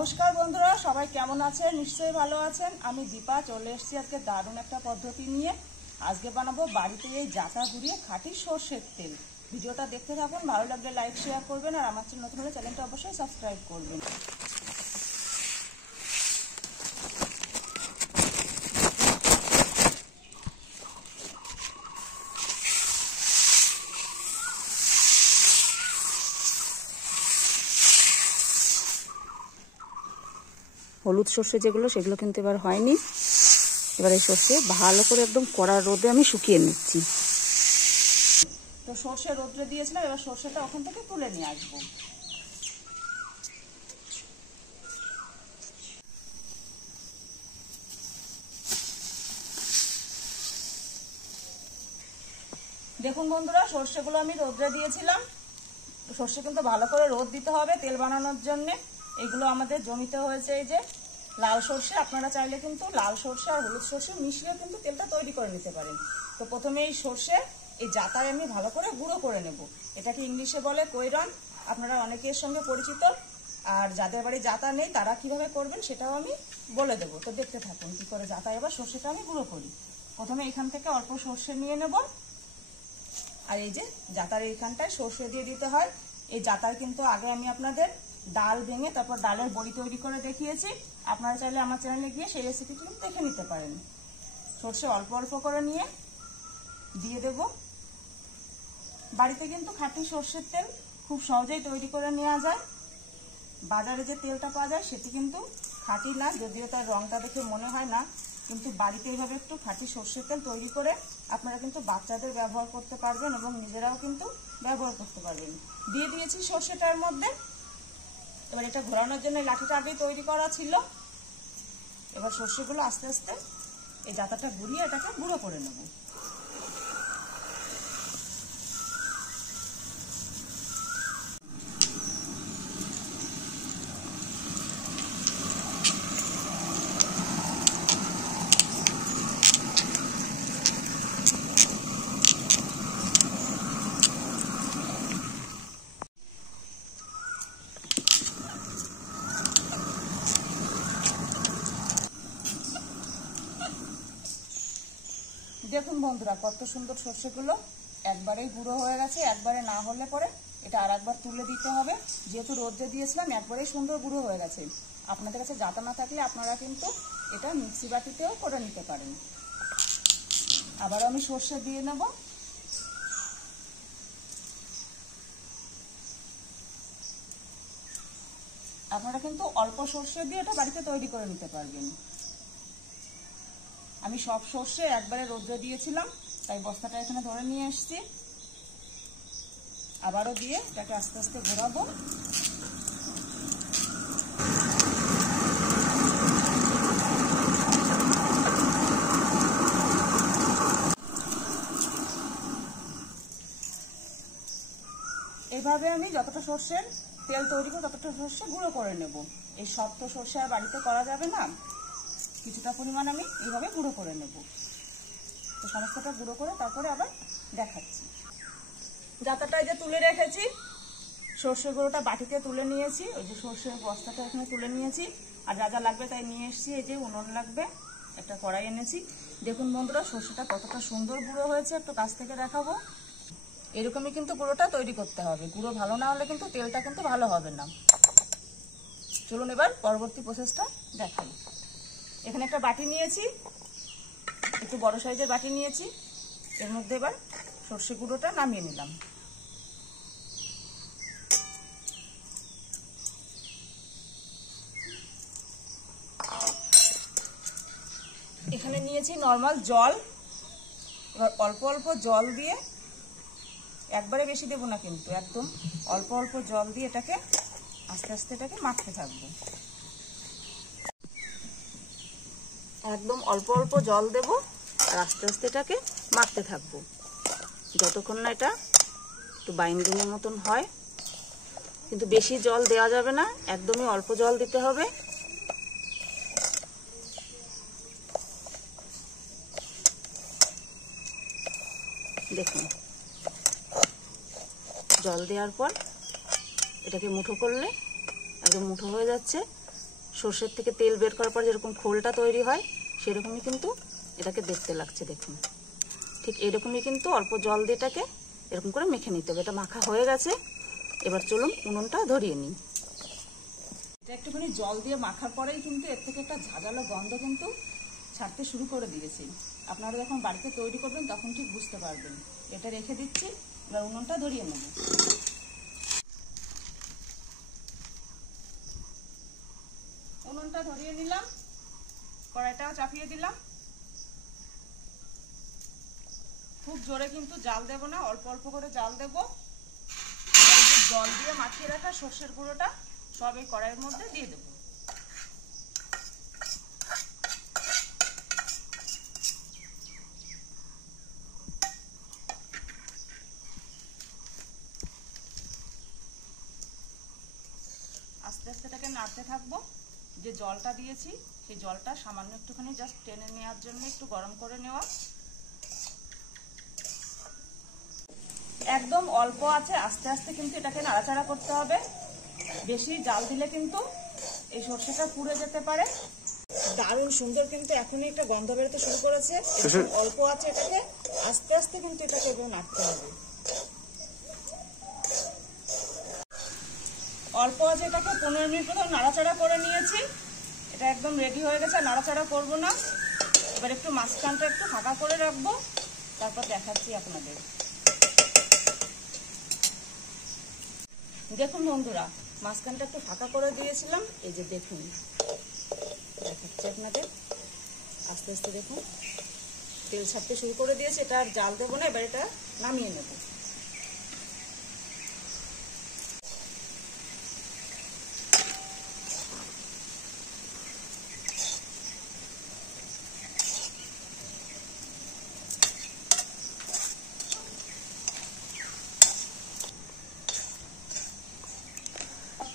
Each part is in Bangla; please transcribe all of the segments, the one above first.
নমস্কার বন্ধুরা, সবাই কেমন আছেন? নিশ্চয়ই ভালো আছেন। আমি দীপা চলে এসেছি আজকে দারুণ একটা পদ্ধতি নিয়ে। আজকে বানাবো বাড়িতে এই জাতা ঘুরিয়ে খাঁটি সরষের তেল। ভিডিওটা দেখতে থাকুন, ভালো লাগলে লাইক শেয়ার করবেন আর আমার চ্যানেল নতুন হলে চ্যানেলটা অবশ্যই সাবস্ক্রাইব করবেন। হলুদ সর্ষে যেগুলো সেগুলো কিন্তু এবার হয়নি। এবার এই সর্ষে ভালো করে একদম কড়া রোদে আমি শুকিয়ে নিচ্ছি। তো সর্ষে রোদে দিয়েছিলাম, এবার সর্ষেটা ওখান থেকে তুলে নিয়ে আসবো। দেখুন বন্ধুরা, সর্ষেগুলো আমি রোদে দিয়েছিলাম। সর্ষে কিন্তু ভালো করে রোদ দিতে হবে তেল বানানোর জন্য। এগুলো আমাদের জমিতে হয়েছে এই যে লাল সর্ষে। আপনারা চাইলে কিন্তু লাল সর্ষে আর হলুদ সর্ষে মিশিয়ে কিন্তু তেলটা তৈরি করে নিতে পারেন। তো প্রথমে এই সর্ষে এই জাতায় আমি ভালো করে গুঁড়ো করে নেব। এটাকে ইংলিশে বলে কৈরন। আপনারা অনেকের সঙ্গে পরিচিত, আর যাদের বাড়ি জাতা নেই তারা কিভাবে করবেন সেটাও আমি বলে দেবো। তো দেখতে থাকুন কি করে জাতায় এবার সর্ষেটা আমি গুঁড়ো করি। প্রথমে এখান থেকে অল্প সর্ষে নিয়ে নেব, আর এই যে জাতার এইখানটায় সর্ষে দিয়ে দিতে হয়। এই জাতায় কিন্তু আগে আমি আপনাদের ডাল ভেঙে তারপর ডালের বড়ি তৈরি করে দেখিয়েছি। আপনারা চাইলে আমার চ্যানেলে গিয়ে সেই রেসিপিটি দেখে নিতে পারেন। সর্ষে অল্প অল্প করে নিয়ে দিয়ে দেব। বাড়িতে কিন্তু খাঁটি সর্ষের তেল খুব সহজেই তৈরি করে নেওয়া যায়। বাজারে যে তেলটা পাওয়া যায় সেটি কিন্তু খাঁটি না, যদিও তার রংটা দেখে মনে হয় না, কিন্তু বাড়িতে এইভাবে একটু খাঁটি সর্ষের তেল তৈরি করে আপনারা কিন্তু বাচ্চাদের ব্যবহার করতে পারবেন এবং নিজেরাও কিন্তু ব্যবহার করতে পারবেন। দিয়ে দিয়েছি সর্ষেটার মধ্যে। এবার এটা ঘোরানোর জন্য লাঠিটা আগেই তৈরি করা ছিল। এবার সর্ষেগুলো আস্তে আস্তে এই জাতাটা ঘুরিয়ে এটাকে গুঁড়ো করে নেব। দেখুন বন্ধুরা, কত সুন্দর সর্ষেগুলো একবারেই গুঁড়ো হয়ে গেছে। একবারে না হলে পরে এটা আর একবার তুলে দিতে হবে। যেহেতু রোদে দিয়েছিলাম একবারেই সুন্দর গুঁড়ো হয়ে গেছে। আপনাদের কাছে জাতা না থাকলে আপনারা কিন্তু এটা মিক্সি বাটিতেও করে নিতে পারেন। আবার আমি সর্ষে দিয়ে নেব। আপনারা কিন্তু অল্প সর্ষে দিয়ে এটা বাড়িতে তৈরি করে নিতে পারবেন। আমি সব সর্ষে একবারে রোদে দিয়েছিলাম, তাই বস্তাটা এখানে ধরে নিয়ে এসেছি। আবারও দিয়ে এটাকে আস্তে আস্তে ঘোরাবো। এইভাবে আমি যতটা সর্ষের তেল তৈরি করবো ততটা সর্ষে গুঁড়ো করে নেব। এই সব তো সর্ষে আর বাড়িতে করা যাবে না, কিছুটা পরিমাণ আমি এইভাবে গুঁড়ো করে নেব। তো সমস্তটা গুঁড়ো করে তারপরে আবার দেখাচ্ছি। জাতাটা যে তুলে রেখেছি, সর্ষে গুঁড়োটা বাটিতে তুলে নিয়েছি। ওই যে সর্ষের বস্তাটা এখানে তুলে নিয়েছি, আর যা যা লাগবে তাই নিয়ে এসেছি। এই যে উনুন লাগবে, একটা কড়াই এনেছি। দেখুন বন্ধুরা, সর্ষেটা কতটা সুন্দর গুঁড়ো হয়েছে, একটু কাছ থেকে দেখাবো। এরকমই কিন্তু গুঁড়োটা তৈরি করতে হবে। গুঁড়ো ভালো না হলে কিন্তু তেলটা কিন্তু ভালো হবে না। চলুন এবার পরবর্তী প্রসেসটা দেখাই। এখানে একটা বাটি নিয়েছি, একটু বড় সাইজের বাটি নিয়েছি। এর মধ্যে এবার সর্ষে গুঁড়োটা নামিয়ে নিলাম। এখানে নিয়েছি নর্মাল জল। এবার অল্প অল্প জল দিয়ে, একবারে বেশি দেবো না কিন্তু, একদম অল্প অল্প জল দিয়ে এটাকে আস্তে আস্তে এটাকে মাখতে থাকবো। একদম অল্প অল্প জল দেব আর আস্তে আস্তে এটাকে মাখতে থাকবো যতক্ষণ না এটা একটু বাইন্ডিংয়ের মতন হয়। কিন্তু বেশি জল দেওয়া যাবে না, একদমই অল্প জল দিতে হবে। দেখুন, জল দেওয়ার পর এটাকে মুঠো করলে একদম মুঠো হয়ে যাচ্ছে। সর্ষের থেকে তেল বের করার পর যেরকম খোলটা তৈরি হয় সেরকমই কিন্তু এটাকে দেখতে লাগছে। দেখুন ঠিক এরকমই কিন্তু অল্প জল দিয়ে এটাকে এরকম করে মেখে নিতে হবে। এটা মাখা হয়ে গেছে, এবার চলুন উনুনটা ধরিয়ে নিই। এটা একটুখানি জল দিয়ে মাখার পরেই কিন্তু এর থেকে একটা ঝাঁঝালো গন্ধ কিন্তু ছাড়তে শুরু করে দিয়েছি। আপনারা যখন বাড়িতে তৈরি করবেন তখন ঠিক বুঝতে পারবেন। এটা রেখে দিচ্ছি, এবার উনুনটা ধরিয়ে নেব। উনুনটা ধরিয়ে নিলাম, কড়াইটাও চাপিয়ে দিলাম। খুব জোরে কিন্তু জাল দেব না, অল্প অল্প করে জাল দেব। এবার জল দিয়ে মাখিয়ে রাখা সর্ষের গুঁড়োটা সব এই কড়াইয়ের মধ্যে দিয়ে দেব। আস্তে আস্তে এটাকে নাড়তে থাকবো। যে জলটা দিয়েছি সেই জলটা সামান্য একটুখানি জাস্ট টেনে নেওয়ার জন্য একটু গরম করে নেওয়া। একদম অল্প আছে আস্তে আস্তে কিন্তু এটাকে নাড়াচাড়া করতে হবে। বেশি জাল দিলে কিন্তু এই সর্ষেটা পুড়ে যেতে পারে। দারুণ সুন্দর কিন্তু এখনই একটা গন্ধ বেরোতে শুরু করেছে। অল্প আছে এটাকে আস্তে আস্তে কিন্তু এটাকে এভাবে নাড়তে হবে। অল্প আছে এটাকে 15 মিনিট মতো নাড়াচাড়া করে নিয়েছি। এটা একদম রেডি হয়ে গেছে, নাড়াচাড়া করব না। এবার একটু মাঝখানটা একটু ফাঁকা করে রাখবো, তারপর দেখাচ্ছি আপনাদের। দেখুন বন্ধুরা, মাঝখানটা একটু ফাঁকা করে দিয়েছিলাম, এই যে দেখুন দেখাচ্ছি আপনাদের। আস্তে আস্তে দেখুন তেল ছাড়তে শুরু করে দিয়েছে। এটা আর জাল দেবো না, এবার এটা নামিয়ে নেব।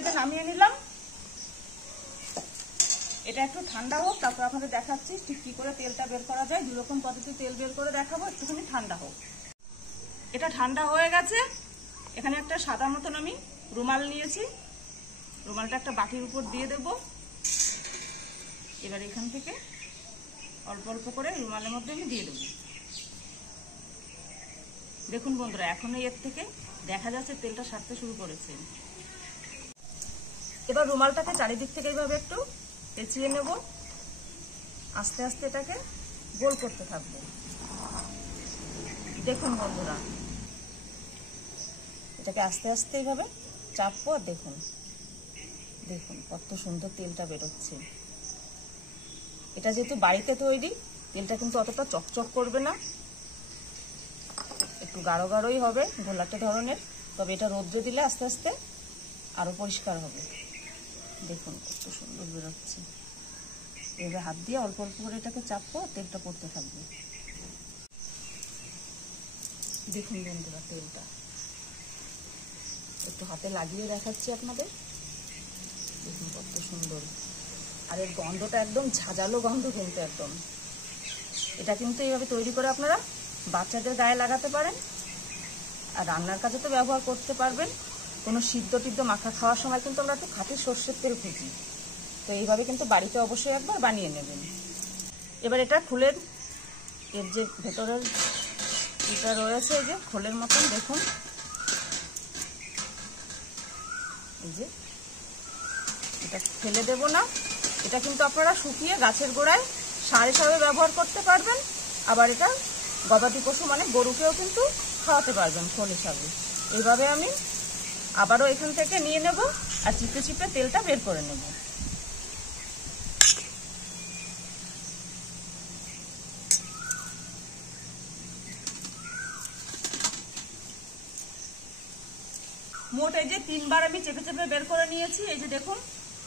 এটা নামিয়ে নিলাম। এটা একটু ঠান্ডা হোক, তারপর আপনাদের দেখাচ্ছি ঠিক কি করে তেলটা বের করা যায়। দু রকম পদ্ধতি তেল বের করে দেখাবো, একটুখানি ঠান্ডা হোক। এটা ঠান্ডা হয়ে গেছে। এখানে একটা সাদা মতন আমি রুমাল নিয়েছি, রুমালটা একটা বাটির উপর দিয়ে দেব। এবার এখান থেকে অল্প অল্প করে রুমালের মধ্যে আমি দিয়ে দেব। দেখুন বন্ধুরা, এখনো এর থেকে দেখা যাচ্ছে তেলটা ছাড়তে শুরু করেছে। এবার রুমালটাকে চারিদিক থেকে এইভাবে একটু পেঁচিয়ে নেব। আস্তে আস্তে এটাকে গোল করতে থাকবো। দেখুন বন্ধুরা, এটাকে আস্তে আস্তে এইভাবে চাপবো। আর দেখুন দেখুন কত সুন্দর তেলটা বেরোচ্ছে। এটা যেহেতু বাড়িতে তৈরি, তেলটা কিন্তু অতটা চকচক করবে না, একটু গাঢ় গাঢ়ই হবে ঘোলাটে ধরনের। তবে এটা রোদ্রে দিলে আস্তে আস্তে আরো পরিষ্কার হবে। দেখুন কত সুন্দর বেরোচ্ছে। এবার হাত দিয়ে অল্প অল্প করে এটাকে চাপবো, তেলটা পড়তে থাকবে। দেখুন বন্ধুরা, তেলটা একটু হাতে লাগিয়ে দেখাচ্ছি আপনাদের। দেখুন কত সুন্দর। আর এর গন্ধটা একদম ঝাঁঝালো গন্ধ কিন্তু একদম। এটা কিন্তু এইভাবে তৈরি করে আপনারা বাচ্চাদের গায়ে লাগাতে পারেন, আর রান্নার কাজে তো ব্যবহার করতে পারবেন। কোনো সিদ্ধ টিদ্ধ মাখা খাওয়ার সময় কিন্তু আমরা একটু খাঁটি সর্ষের তেল খুঁজি, তো এইভাবে কিন্তু বাড়িতে অবশ্যই একবার বানিয়ে নেবেন। এবার এটা খুলে এর যে ভেতরের এটা রয়েছে, এই যে খোলের মতন দেখুন, এই যে এটা ফেলে দেব না। এটা কিন্তু আপনারা শুকিয়ে গাছের গোড়ায় সার হিসাবে ব্যবহার করতে পারবেন। আবার এটা গবাদি পশু মানে গরুকেও কিন্তু খাওয়াতে পারবেন খোল হিসাবে। এইভাবে আমি আবারও এখান থেকে নিয়ে নেব আর চিপে চিপে তেলটা বের করে নেব। মোট এই যে 3 বার আমি চেপে চেপে বের করে নিয়েছি। এই যে দেখুন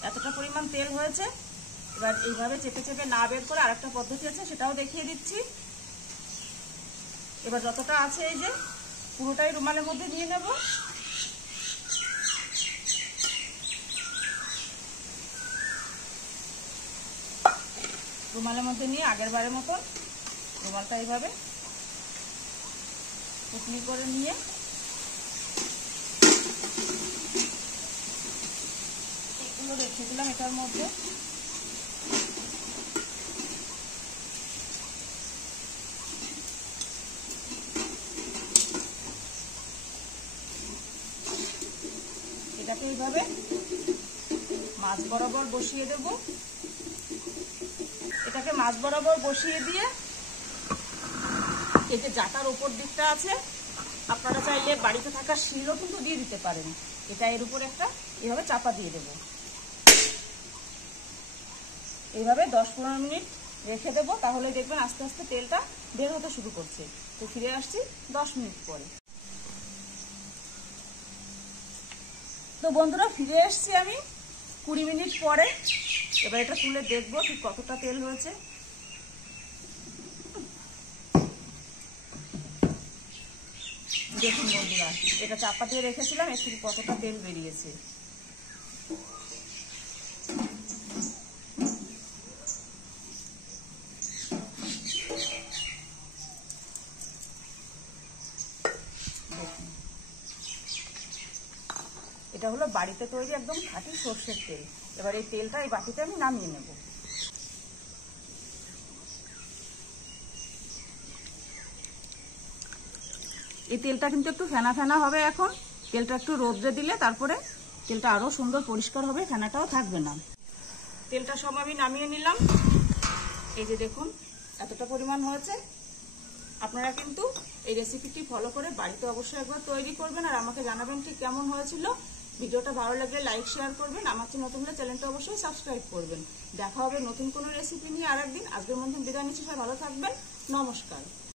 এতটা পরিমাণ তেল হয়েছে। এবার এইভাবে চেপে চেপে না বের করে আরেকটা পদ্ধতি আছে, সেটাও দেখিয়ে দিচ্ছি। এবার যতটা আছে এই যে পুরোটাই রুমালের মধ্যে নিয়ে নেব। রুমালের মধ্যে নিয়ে আগের বারের মতন রুমালটা এইভাবে পুটলি করে নিয়ে মশলাগুলো রেখে দিলাম এটার মধ্যে। এটাকে এইভাবে মাছ বরাবর বসিয়ে দেব। এটাকে মাছ বরাবর বসিয়ে দিয়ে এই যে জাটার উপর দিকটা আছে, আপনারা চাইলে বাড়িতে থাকা শিলও কিন্তু দিয়ে দিতে পারেন। এটা এর উপর একটা এইভাবে চাপা দিয়ে দেব। এইভাবে 10-15 মিনিট রেখে দেবো, তাহলে দেখবেন আস্তে আস্তে তেলটা বের হতে শুরু করছে। তো ফিরে আসছি 10 মিনিট পরে। তো বন্ধুরা ফিরে এসছি আমি 20 মিনিট পরে। এবার এটা তুলে দেখবো ঠিক কতটা তেল হয়েছে। দেখুন বন্ধুরা, এটা চাপা দিয়ে রেখেছিলাম, এর থেকে কতটা তেল বেরিয়েছে। এটা হলো বাড়িতে তৈরি একদম খাঁটি সরষের তেল। এবার এই তেলটা এই বাটিতে আমি নামিয়ে নেব। এই তেলটা কিন্তু একটু ফেনা ফেনা হবে। এখন তেলটা একটু রোদ্রে দিলে তারপরে তেলটা আরো সুন্দর পরিষ্কার হবে, ফেনাটাও থাকবে না। তেলটা সব আমি নামিয়ে নিলাম। এই যে দেখুন এতটা পরিমাণ হয়েছে। আপনারা কিন্তু এই রেসিপিটি ফলো করে বাড়িতে অবশ্যই একবার তৈরি করবেন, আর আমাকে জানাবেন ঠিক কেমন হয়েছিল। ভিডিওটা ভালো লাগলে লাইক শেয়ার করবেন, আমার চেয়ে নতুন হলে চ্যানেলটা অবশ্যই সাবস্ক্রাইব করবেন। দেখা হবে নতুন কোনো রেসিপি নিয়ে আরেকদিন। আজকের মধ্যে বিদায় নিচ্ছি, সবাই ভালো থাকবেন। নমস্কার।